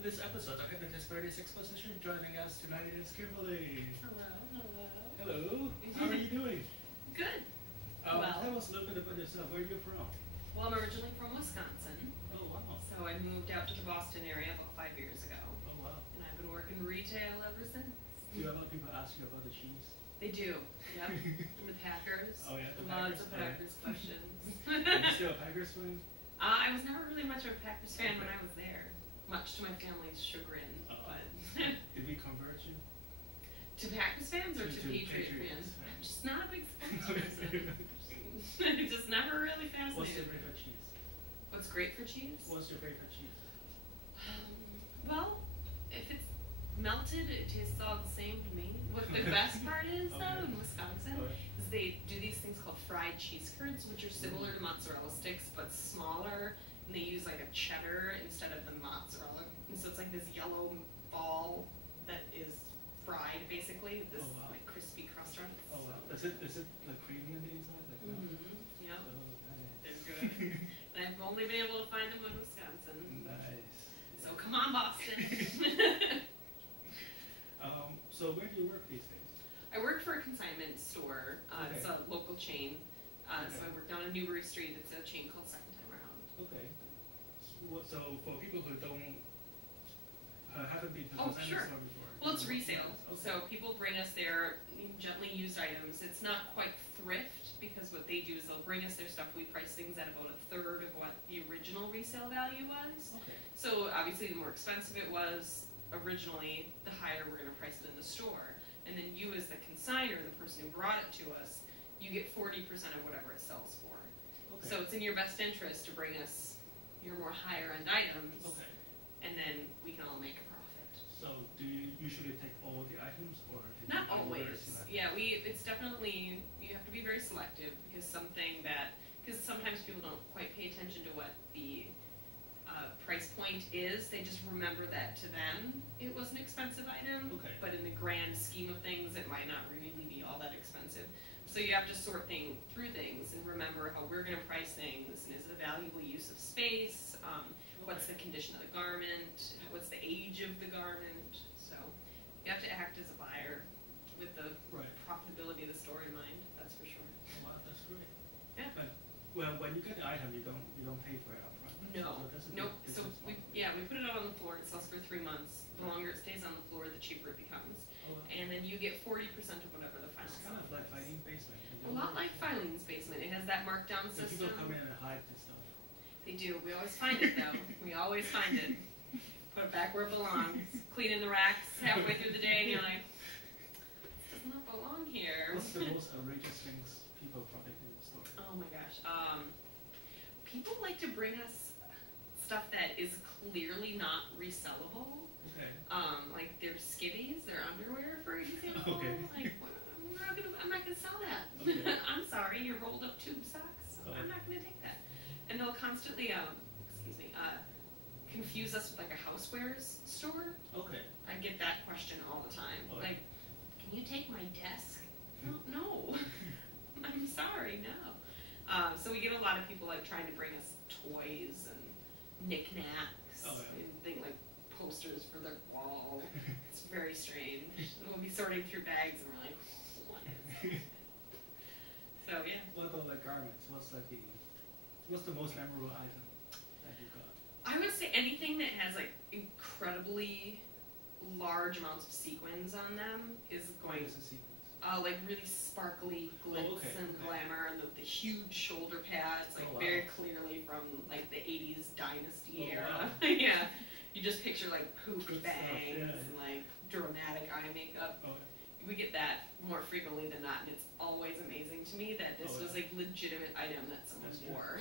this episode of Hypnotist Exposition. Joining us tonight is Kimberly. Hello, hello. Hello. How are you doing? Good. Tell us a little bit about yourself. Where are you from? Well, I'm originally from Wisconsin. Oh, wow. So I moved out to the Boston area about 5 years ago. Oh, wow. And I've been working retail ever since. Do you have a lot of people ask you about the cheese? They do. Yep. And the Packers. Oh, yeah. The Lots Packers. of Packers questions. Are you still a Packers fan? I was never really much of a Packers fan when I was there, much to my family's chagrin. But did we convert you? To Packers fans or to Patriot fans? I'm just not a big sports person. Just never really fascinated. What's your favorite cheese? What's great for cheese? What's your favorite cheese? Well, if it's melted, it tastes all the same to me. What the best part is, though, in Wisconsin, is they do these things called fried cheese curds, which are similar to mozzarella sticks, but smaller, and they use like a cheddar instead of the mozzarella. And so it's like this yellow ball that is fried, basically, this like crispy crust on it. Oh, wow. Is it like creamy on the inside? Like, yeah. Oh, nice. They're good. And I've only been able to find them in Wisconsin. Nice. So come on, Boston. So where do you work these days? I work for a consignment store. Okay. It's a local chain. So I work down on Newbury Street. It's a chain called Second Time Around. Okay. So for people who don't haven't been to the Oh, consignment sure. store before. Well, it's resale. Okay. So people bring us their gently used items. It's not quite thrift because what they do is they'll bring us their stuff. We price things at about 1/3 of what the original resale value was. Okay. So obviously the more expensive it was originally, the higher we're going to price it in the store. And then you as the consignor, the person who brought it to us, you get 40% of whatever it sells for. Okay. So it's in your best interest to bring us your more higher end items, Okay. and then we can all make a profit. So do you usually take all the items, or do you Not do always. very selective? Yeah, it's definitely, you have to be very selective because sometimes people don't quite pay attention to what the price point is. They just remember that to them it was an expensive item, Okay. but in the grand scheme of things it might not really be all that expensive. So you have to sort through things and remember how we're going to price things, and is it a valuable use of space, what's the condition of the garment, what's the age of the garment. So you have to act as a buyer with the profitability of the store in mind, that's for sure. Wow, that's great. Yeah. But well, when you get the item, you don't pay for it upfront. No, So that's a nope. good So business we model. put it out on the floor. It sells for 3 months. The longer it stays on the floor, the cheaper it becomes. Oh, wow. And then you get 40% of whatever the final It's kind of sell like is. Filene's basement. A lot like Filene's basement. It has that markdown So system. people come in and hide and stuff. They do. We always find it though. We always find it. Put it back where it belongs. Cleaning the racks halfway through the day, and you're like, this does not belong here. What's the most outrageous things people probably do in the store? Oh my gosh. People like to bring us stuff that is clearly not resellable. Okay. Like their skivvies, their underwear, for example. Okay. Like, I'm not gonna sell that. Okay. I'm sorry, your rolled up tube socks. Oh. I'm not gonna take that. And they'll constantly, confuse us with like a housewares store. Okay. I get that question all the time. Oh. Like, can you take my desk? No. I'm sorry, no. So we get a lot of people like trying to bring us toys and knickknacks, Okay. and things like posters for their wall. It's very strange. We'll be sorting through bags and we're like, what is that? So yeah. What about like garments? What's the most memorable item that you got? I would say anything that has like incredibly large amounts of sequins on them is going What is the sequence? like really sparkly glitz and glamour, and the huge shoulder pads, like very clearly from like the 80s Dynasty era. Wow. Yeah, you just picture like poof Good bangs stuff, yeah. and like dramatic eye makeup. Okay. We get that more frequently than not, and it's always amazing to me that this was a legitimate item that someone wore.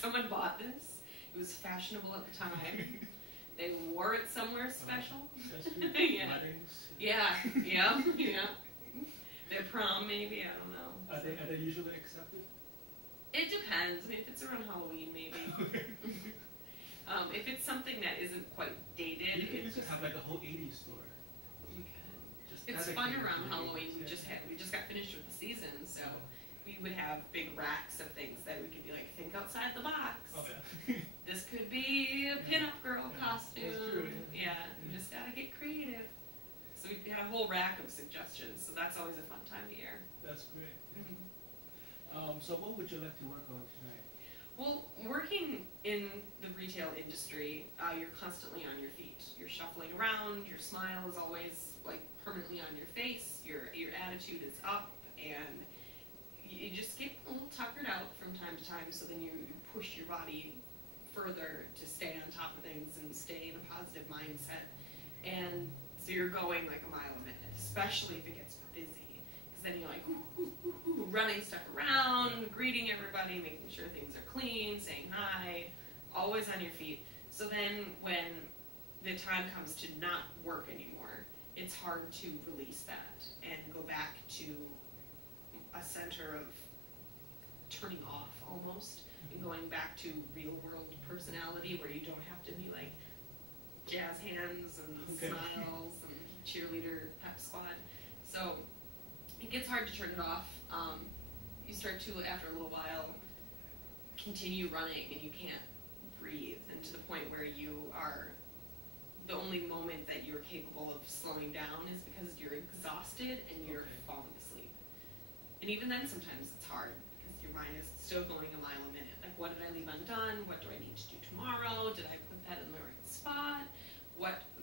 Someone bought this. It was fashionable at the time. They wore it somewhere special. That's true. Yeah. Weddings. Yeah, yeah. Their prom, maybe, I don't know. Are they usually accepted? It depends. I mean, if it's around Halloween, maybe. If it's something that isn't quite dated, You could have like a whole 80s store. It's fun around Halloween. We just got finished with the season, so we would have big racks of things that we could be like, think outside the box. Oh yeah. This could be a pinup girl costume. That's true, Yeah. got a whole rack of suggestions, so that's always a fun time of year. That's great. So what would you like to work on tonight? Well, working in the retail industry, you're constantly on your feet. You're shuffling around, your smile is always like permanently on your face, your attitude is up, and you just get a little tuckered out from time to time, so then you push your body further to stay on top of things and stay in a positive mindset. And so you're going like a mile a minute, especially if it gets busy, because then you're like running stuff around, greeting everybody, making sure things are clean, saying hi, always on your feet. So then when the time comes to not work anymore, it's hard to release that and go back to a center of turning off almost, and going back to real world personality where you don't have to be like jazz hands and smiles and cheerleader pep squad. So it gets hard to turn it off. You start to, after a little while, continue running and you can't breathe, and to the point where you are, the only moment that you're capable of slowing down is because you're exhausted and you're falling asleep. And even then sometimes it's hard because your mind is still going a mile a minute. Like, what did I leave undone? What do I need to do tomorrow? Did I put that in the right spot?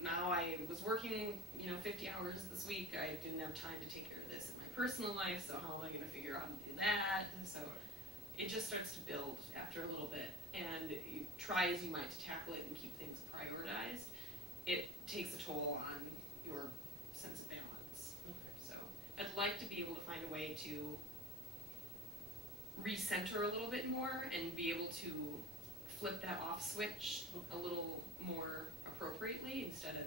Now I was working, 50 hours this week. I didn't have time to take care of this in my personal life, so how am I going to figure out how to do that? And so it just starts to build after a little bit, and you try as you might to tackle it and keep things prioritized. It takes a toll on your sense of balance. So I'd like to be able to find a way to recenter a little bit more and be able to flip that off switch a little more appropriately instead of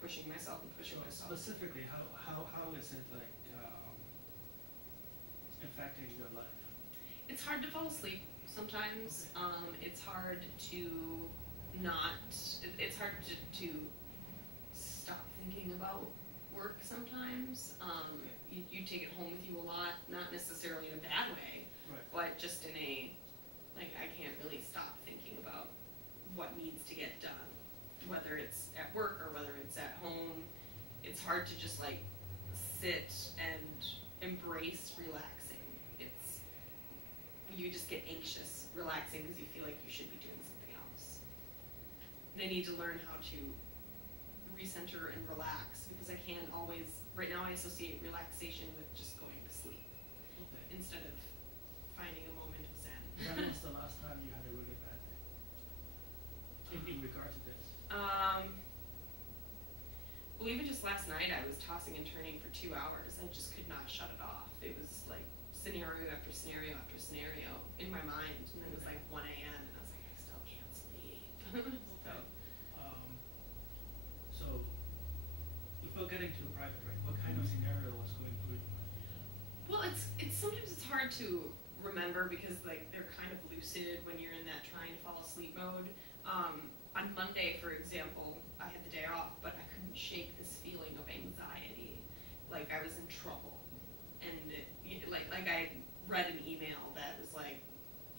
pushing myself and pushing myself. Specifically, how is it like affecting your life? It's hard to fall asleep sometimes. It's hard to it's hard to stop thinking about work sometimes. You take it home with you a lot, not necessarily in a bad way, but just in a, like, I can't really stop thinking about what needs to get done, whether it's at work or whether it's at home. It's hard to just like sit and embrace relaxing. You just get anxious relaxing because you feel like you should be doing something else. And I need to learn how to recenter and relax, because I can't always, right now I associate relaxation with just going to sleep instead of finding a moment of zen. When was the last time you had a really bad day in regard to this? Well, even just last night I was tossing and turning for 2 hours. I just could not shut it off. It was like scenario after scenario after scenario in my mind, and then it was like 1 a.m. and I was like, I still can't sleep. So before getting to the private, right, what kind of scenario was going through your mind? Well, it's sometimes it's hard to remember because like they're kind of lucid when you're in that trying to fall asleep mode. On Monday, for example, I had the day off, but I couldn't shake this feeling of anxiety, like I was in trouble. And like I read an email that was like,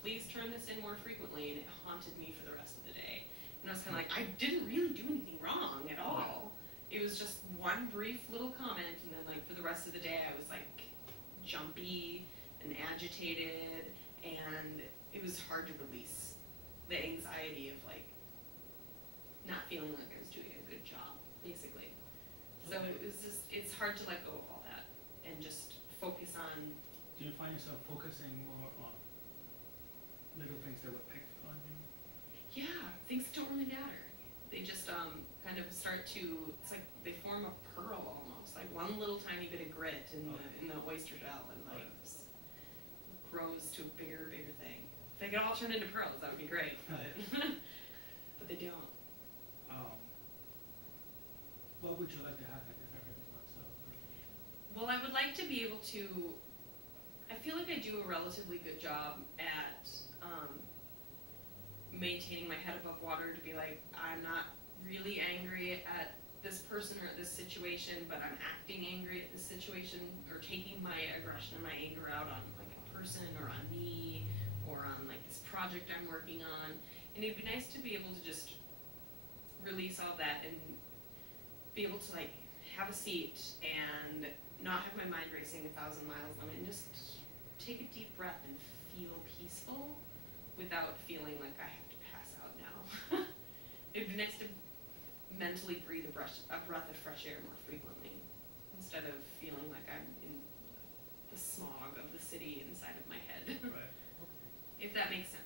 please turn this in more frequently, and it haunted me for the rest of the day. And I was kind of like, I didn't really do anything wrong at all. It was just one brief little comment, and then like for the rest of the day I was like jumpy and agitated, and it was hard to release the anxiety of like not feeling like I was doing a good job, basically. So it was just, it's hard to let go of all that and just focus on. Do you find yourself focusing more on little things that would pick on you? Yeah, things don't really matter. They just kind of start to, it's like they form a pearl almost, like one little tiny bit of grit in the oyster shell, and like grows to a bigger thing. If they could all turn into pearls, that would be great, but but they don't. What would you like to happen if everything works out? Well, I would like to be able to, I feel like I do a relatively good job at maintaining my head above water, to be like, I'm not really angry at this person or at this situation, but I'm acting angry at this situation, or taking my aggression and my anger out on like a person or on me or on like this project I'm working on. And it'd be nice to be able to just release all that and be able to like have a seat and not have my mind racing 1,000 miles on it, and just take a deep breath and feel peaceful without feeling like I have to pass out now. It'd be nice to mentally breathe a breath of fresh air more frequently, instead of feeling like I'm in the smog of the city inside of my head. Right. Okay. If that makes sense.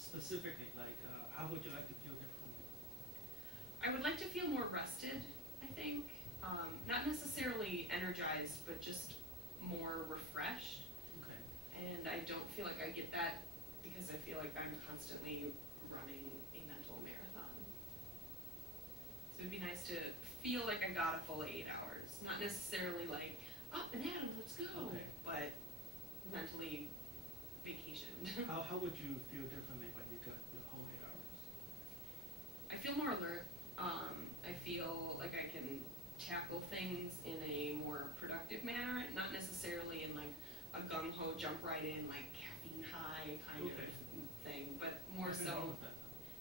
Specifically, like, how would you like to feel differently? I would like to feel more rested, I think. Not necessarily energized, but just more refreshed. Okay. And I don't feel like I get that because I feel like I'm constantly running a mental marathon. So it'd be nice to feel like I got a full 8 hours. Not necessarily like, up and at 'em, let's go, Okay. but mentally vacationed. How would you feel differently when you got your whole 8 hours? I feel more alert. I feel like I can tackle things in a more productive manner, not necessarily in like a gung-ho jump right in, like caffeine high kind Okay. of thing, but more Nothing so. wrong with that.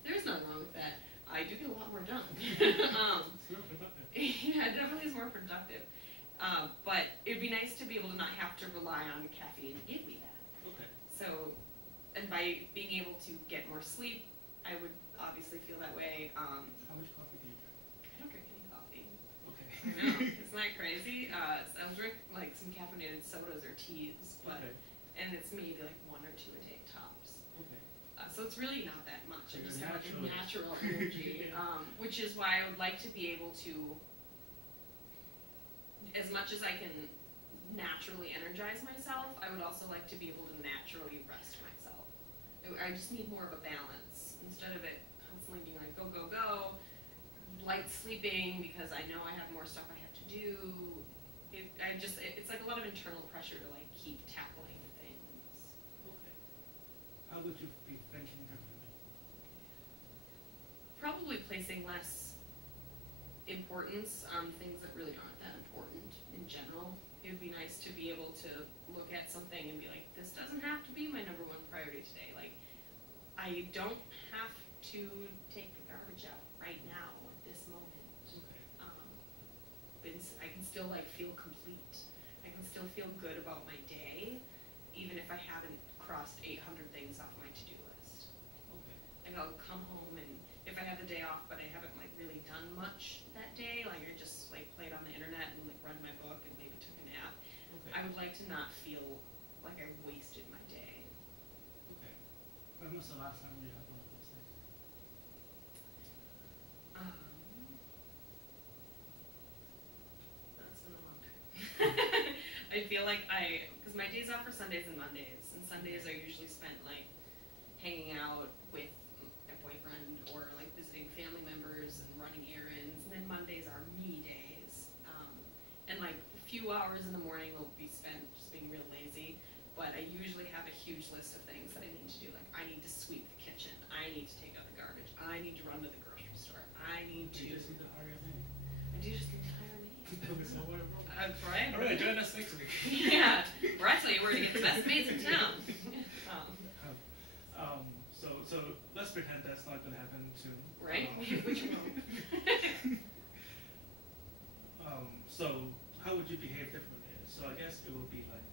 There's nothing wrong with that. I do get a lot more done. It's not productive. Yeah, it definitely is more productive. But it'd be nice to be able to not have to rely on caffeine to give me that. Okay. So, and by being able to get more sleep, I would obviously feel that way. How much coffee do you drink? I don't drink any coffee. Okay. I know, isn't that crazy? So I'll drink like some caffeinated sodas or teas, but Okay. and it's maybe like 1 or 2 a day tops. Okay. So it's really not that much. So I you're just have like a natural. natural energy, which is why I would like to be able to, as much as I can naturally energize myself, I would also like to be able to naturally rest myself. I just need more of a balance instead of it constantly being like go, go, go, light sleeping because I know I have more stuff I have to do. It's like a lot of internal pressure to like keep tackling things. Okay. How would you be thinking differently? Probably placing less importance on things that really aren't that important in general. It would be nice to be able to look at something and be like, this doesn't have to be my #1 priority today. Like, I don't have to take the garbage out right now at this moment. Okay. But I can still like feel complete. I can still feel good about my day, even if I haven't crossed 800 things off my to-do list. Okay. Like I'll come home and if I have the day off but I haven't like really done much that day, like I just like played on the internet and like read my book and maybe took a nap, Okay. I would like to not feel like I wasted my day. Okay. When was the last time you had one of those things? That's been a long time. I feel like because my days off are Sundays and Mondays, and Sundays are usually spent like hanging out with my boyfriend or like visiting family members and running errands, and then Mondays are me days. And like a few hours in the morning will be spent just being real lazy, but I usually have a huge list of things that I need to do. Like I need to sweep the kitchen, I need to take out the garbage, I need to run to the grocery store, I need to. You just need to hire me. I do just need to hire me. That's not what I wrote. Right? All right, join us next week. Yeah, where I tell you we're gonna get the best maids in town. So let's pretend that's not gonna happen soon. Right? Which one? So how would you behave differently? So I guess it would be like,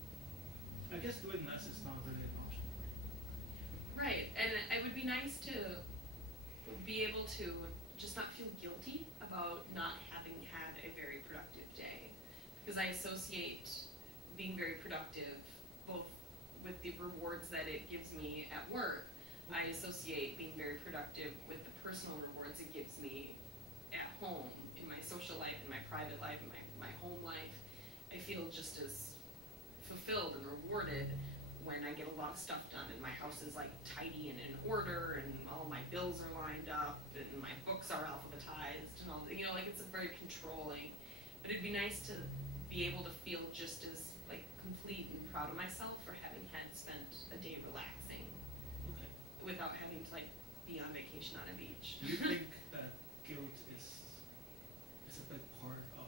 I guess doing less is not really an option for you. Right, and it would be nice to be able to just not feel guilty about not having had a very productive day. Because I associate being very productive both with the rewards that it gives me at work. I associate being very productive with the personal rewards it gives me at home, in my social life, in my private life, in my home life. I feel just as fulfilled and rewarded when I get a lot of stuff done and my house is like tidy and in order and all my bills are lined up and my books are alphabetized and all, you know, like it's a very controlling. But it'd be nice to be able to feel just as like complete and proud of myself for having had spent a day relaxing. Okay. Without having to like be on vacation on a beach. Do you think that guilt is a big part of?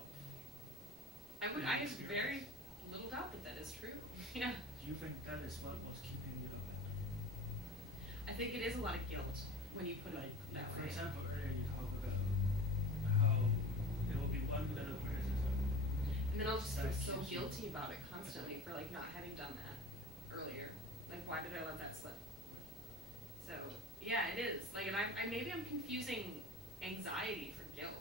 I have very little doubt that that is true. Yeah. Do you think that is what was keeping you up at night? I think it is a lot of guilt when you put Like it that for way. example, earlier you talked about how there will be one little guilty about it constantly for like not having done that earlier. Like, why did I let that slip? So yeah, it is. Like, and maybe I'm confusing anxiety for guilt.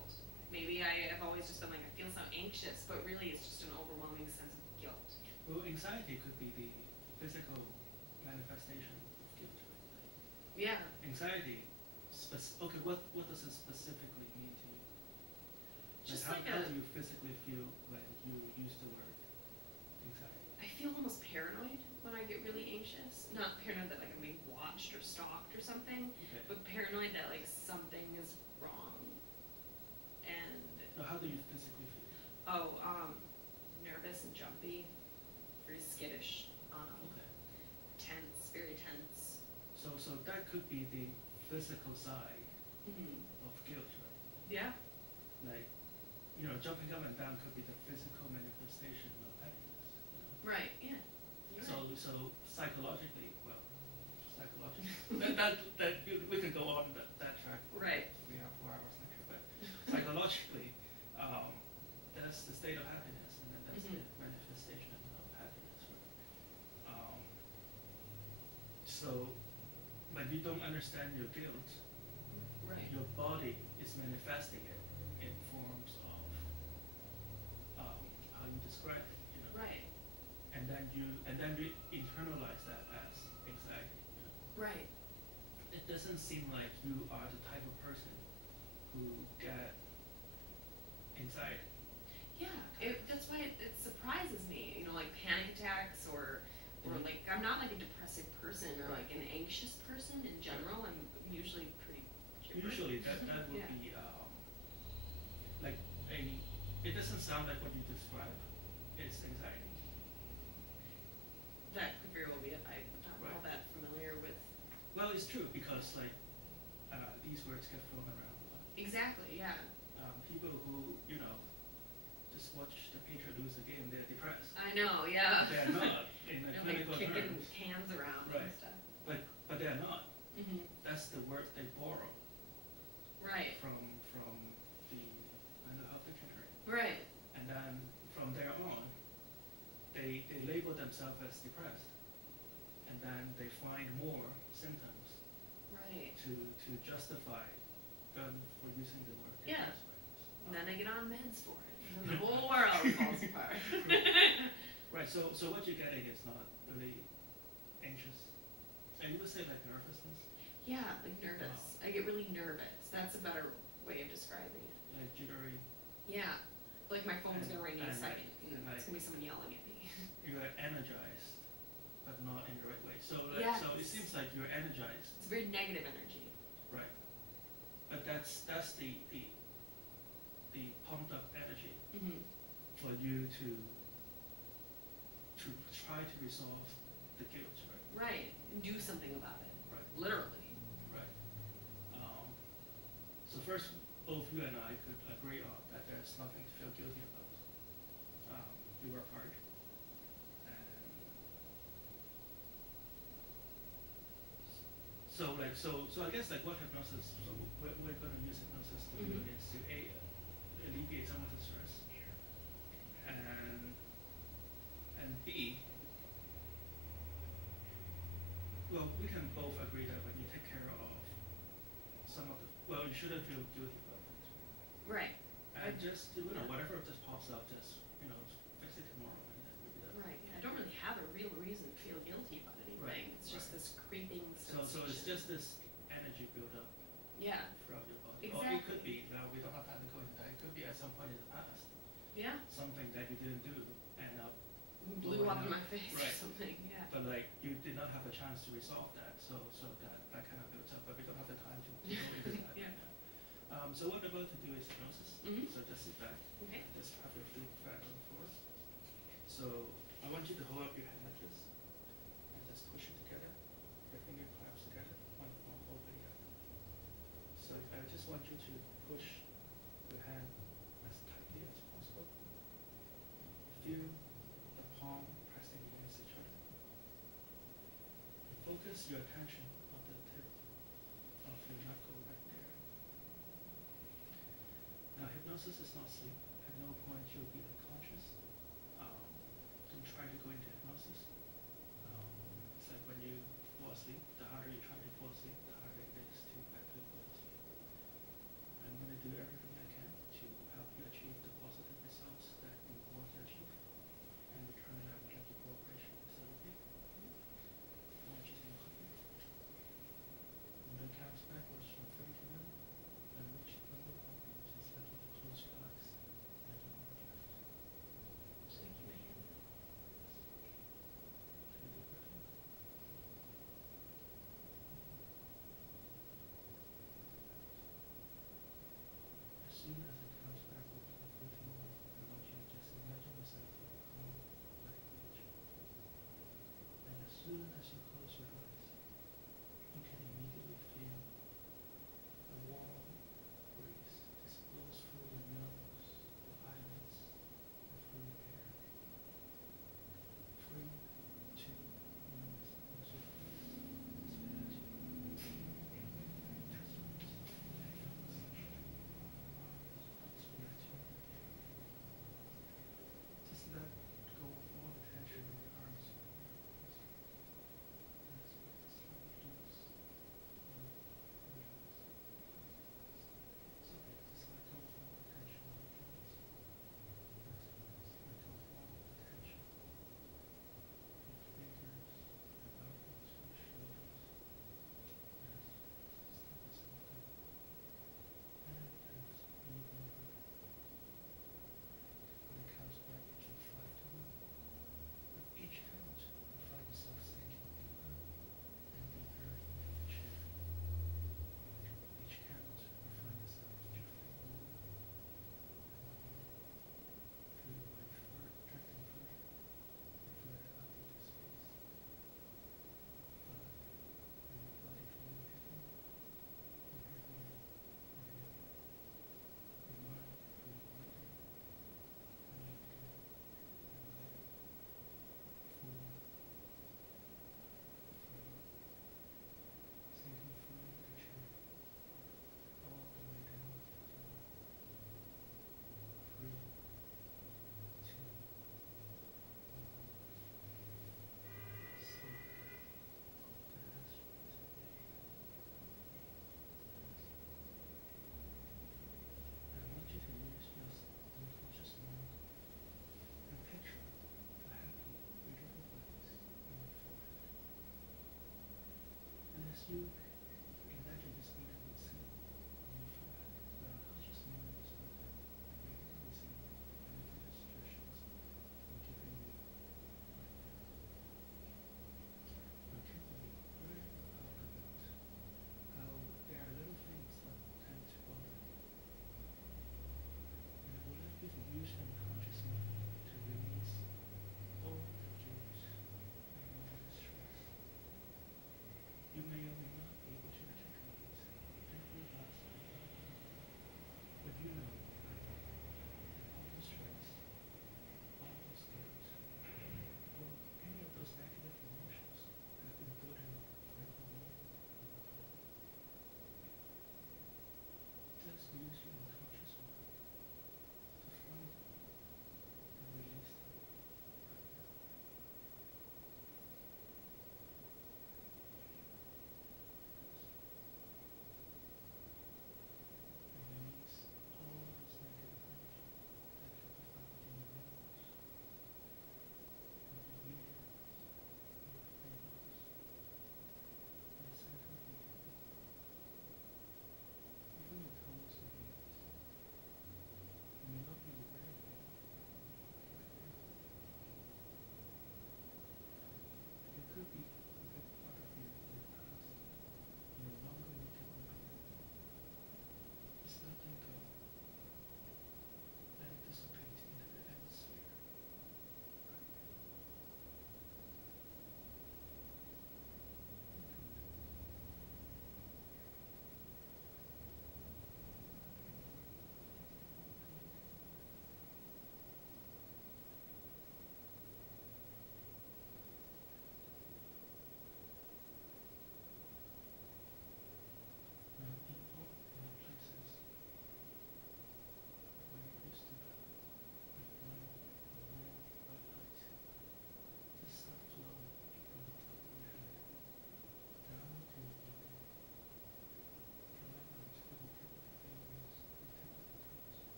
Maybe I have always just been like, I feel so anxious, but really it's just an overwhelming sense of guilt. Well, anxiety could be the physical manifestation of guilt. Yeah. Anxiety. Okay, what does it specifically mean to you? Just how like do you physically feel when you use the word anxiety? I feel almost paranoid when I get really anxious. Not paranoid that like I'm being watched or stalked or something, Okay. but paranoid that like something is wrong. And So how do you physically feel? Nervous and jumpy, very skittish, Okay. tense, very tense. So that could be the physical side Mm-hmm. of guilt, right? Yeah. Like, jumping up and down could be the physical manifestation of happiness. Right. Yeah. You're right. So psychologically, that we could go on that track. Right. We have 4 hours lecture, but psychologically, that's the state of happiness, and then that's the manifestation of happiness. Right? So when you don't understand your guilt, Right. your body is manifesting it in forms of how you describe it. Right. And then you internalize that as anxiety. Right. It doesn't seem like you are the type of person who get anxiety. Yeah. That's why it surprises me. Like panic attacks or like I'm not like a depressive person or like an anxious person in general. I'm usually pretty chipper. Usually that would Yeah. be like it doesn't sound like what you describe is anxiety. That could very well be it. I'm not all Right. that familiar with. Well, it's true because like these words get thrown around a lot. Exactly. Yeah. People who just watch the Patriot lose a game, they're depressed. I know. Yeah. They're not in a They're clinical like kicking terms. cans around Right. and stuff. But they're not. Mm-hmm. That's the word they borrow Right. from the mental health dictionary. Right. And then from there on, they label themselves as depressed. And then they find more symptoms Right. to justify them for using the word Yeah. depressed. And then I get on meds for it, and then the whole world falls apart. Right. So what you're getting is not really anxious. And you would say like nervousness, Yeah, like nervous. I get really nervous. That's a better way of describing it. like jittery. Yeah. Like my phone's gonna ring any And second. and It's gonna be someone yelling at me. You're energized, but not in the right way. So Yes. so it seems like you're energized, It's very negative energy. right? But that's the pumped up energy Mm-hmm. for you to try to resolve the guilt, right? Right. And do something about it. Right. Literally. Right. So first, both you and I could agree on that there's nothing to feel guilty about. You work hard. And so I guess like what hypnosis, so we're going to use hypnosis to do is to alleviate some of the stress. And B, well, we can both agree that when you take care of some of the, well, you shouldn't feel guilty about it. Right. And just, whatever just pops up, just, fix it tomorrow and then we'll be done. Right. I don't really have a real reason to feel guilty about anything. Right, It's just right. this creeping sensation. So it's just this energy build up Yeah. throughout your body. Exactly. Or it could be, now we don't have time to go into that, it could be at some point in the past, Yeah. something that you didn't do ended up Blew blowing up in my face or Right. something. Yeah. But like you did not have a chance to resolve that, so that kind of builds up. But we don't have the time to go into that. Yeah. So what we're about to do is hypnosis. Mhm. So just sit back. Okay. Just have your feet flat on the floor. So I want you to hold up your hand like this and just push it together. Your finger clamps together, one over the other. So I just want you to push your hand as tightly as possible. Feel the palm pressing against each other. Focus your attention on the tip of your knuckle right there. Now hypnosis is not sleep. At no point you'll be unconscious. try to go into hypnosis. It's like when you fall asleep, the harder you try to fall asleep, the harder it is to actually fall asleep. I'm going to do everything I can to help you achieve the positive results that you want to achieve. And return it, I would like your cooperation. Is that okay? I want you to look at me. When the counts backwards from 3 to 1, then reach the number of just like you close your eyes. Let your mind drift. Just gonna keep my hand. Can you do that?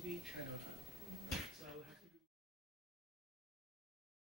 TV, channel 9.